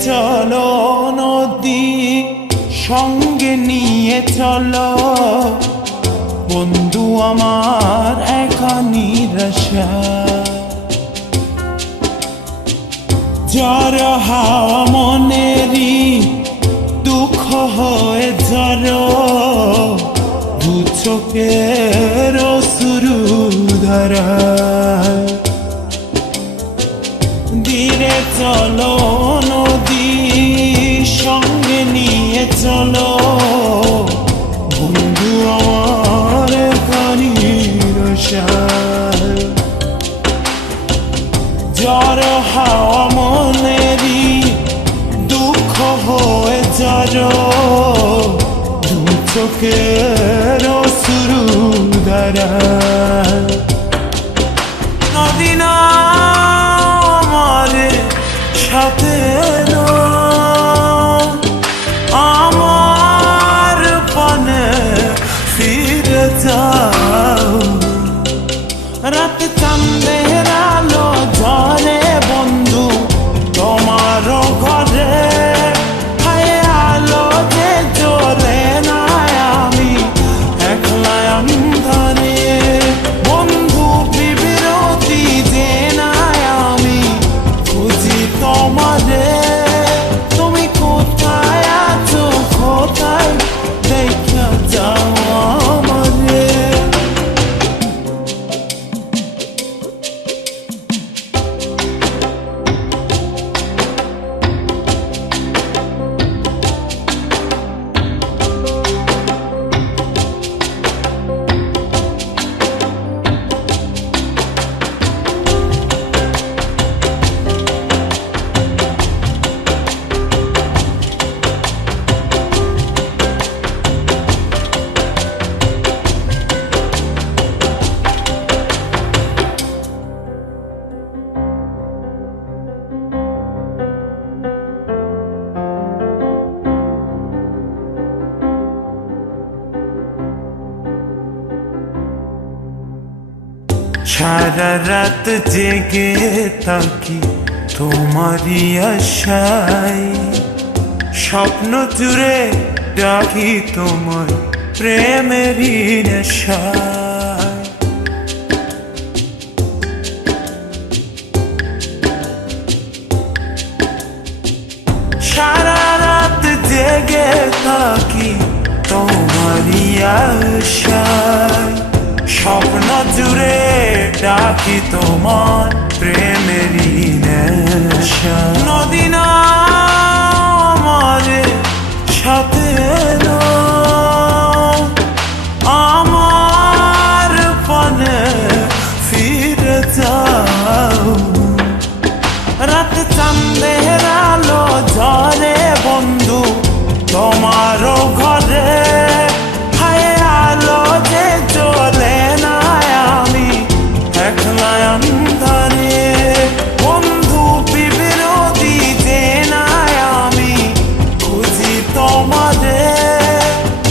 চলো নদী সঙ্গে নিয়ে চলো বন্ধু আমার একা নিরাশা ঝড় হাওয়া মনেরই দুঃখ হয়ে ঝড় দু চোখের অশ্রু ধারা ধীরে চলো নদী সঙ্গে নিয়ে চলো বন্ধু আমার একা নিরাশা ঝড় হাওয়া মনেরই দুঃখ হয়ে ঝড় দু চোখের অশ্রু ধারা নদী না আমার সাথে আমার পানে ফিরে যাও রাত চাঁদের আলো ঝরে বন্ধু তোমার ঘরে হায় আলো যে জ্বলে না আমি একলা অন্ধকারে বন্ধু বিরতি যে না আমি খুঁজি তোমারে তুমি কোথায় আছো কোথায় দেখা যাও আমারে সারা রাত জেগে থাকি তোমারই আশায় স্বপ্ন জুড়ে ডাকি তোমার প্রেমেরই নেশায় সারা রাত জেগে থাকি তোমারই আশায় স্বপ্ন জুড়ে ডাকি তোমার প্রেমেরই নেশা নদী না আমার সাথে আমার পানে ফিরে যাও রাত চাঁদের আলো ঝরে বন্ধু তোমার ঘরে হায় আলো যে জ্বলে না আমি একলা অন্ধকারে বন্ধু বিরতি যে না আমি খুঁজি তোমারে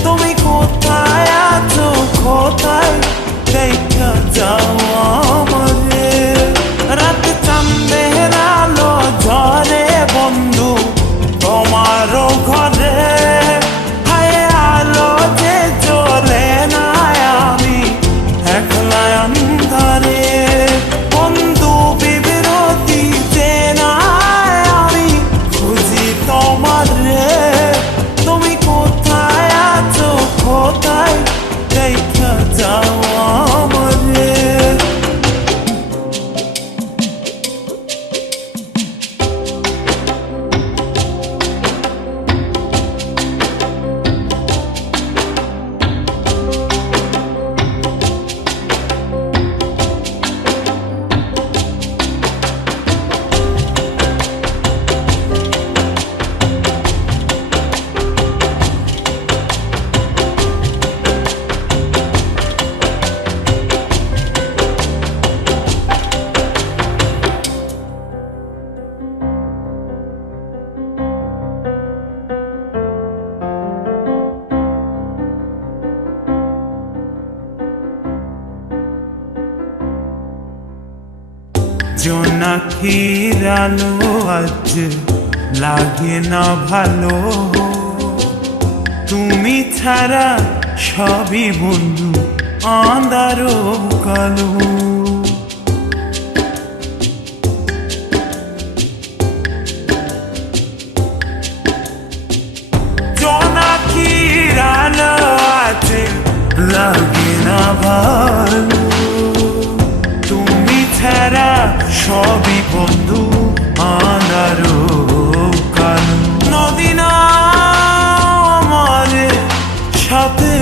তুমি কোথায় আছো কোথায় দেখা যাও আমারে রাত চাঁদের আলো ঝরে বন্ধু তোমার ঘরে হায় আলো যে জ্বলে না আমি একলা অন্ধকারে বন্ধু বিরতি যে না আমি খুঁজি তোমারে তুমি কোথায় আছো কোথায় দেখা যাও আমারে জোনাকির আলো আজ লাগে না ভালো, তুমি ছাড়া সবই বন্ধু আঁধার কালো। জোনাকির আলো আছে লাগে না ভালো, তুমি ছাড়া সবই বন্ধু আঁধার কালো। নদী না আমার সাথে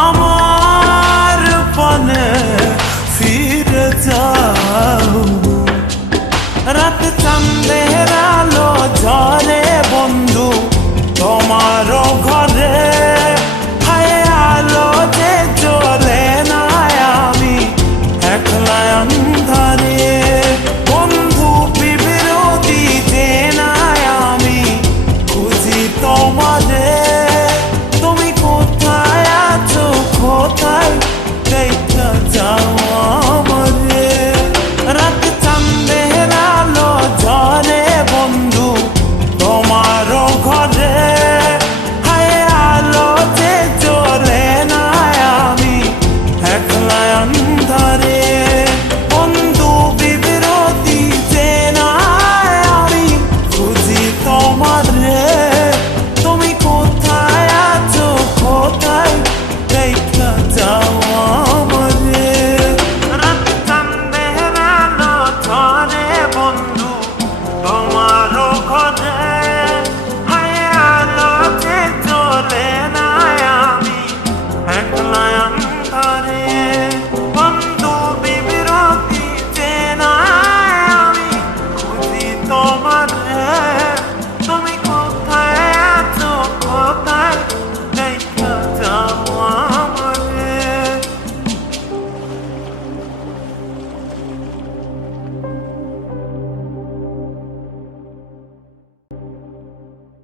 আমার পানে ফিরে যাও, রাত চাঁদের আলো ঝরে বন্ধু তোমার